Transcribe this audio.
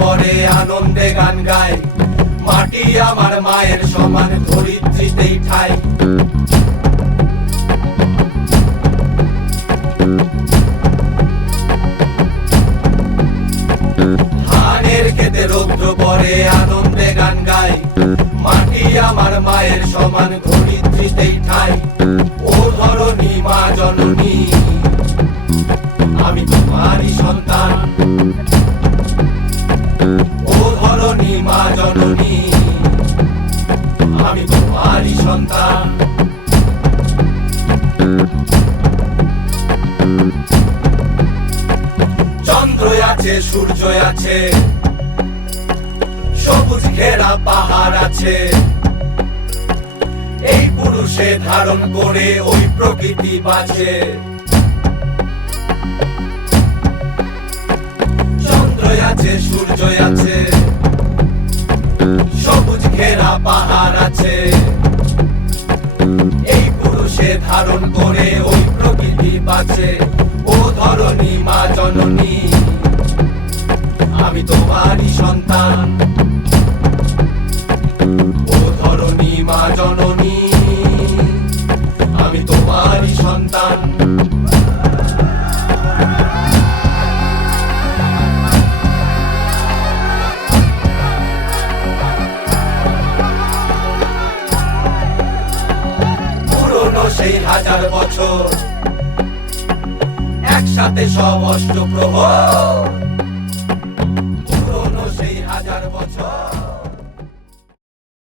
পরে আনন্দে গান গায়, মাটি আমার মায়ের সমান, ধরিত্রীতেই ঠাই। ধানের খেতে রৌদ্র পরে আনন্দে গান গায়, মাটি আমার মায়ের সমান, ধরিত্রীতেই ঠাই। ও ধরণী মা জননী, আমি তোমারই সন্তান। ও ধরণী মা জননী, আমি তোমারই সন্তান। চন্দ্র আছে, সূর্য আছে, সবুজ ঘেরা পাহাড় আছে, এই পুরুষে ধারণ করে ওই প্রকৃতি বাঁচে। চন্দ্র আছে, সূর্য আছে, সবুজ ঘেরা পাহাড় আছে, এই পুরুষে ধারণ করে ওই প্রকৃতি বাঁচে। ও ধরণী মা জননী, আমি তোমারই সন্তান। ও ধরণী মা জননী, আমি তোমারই সন্তান। পুরনো সেই 1000 বছর, একসাথে সব অষ্টপ্রহর,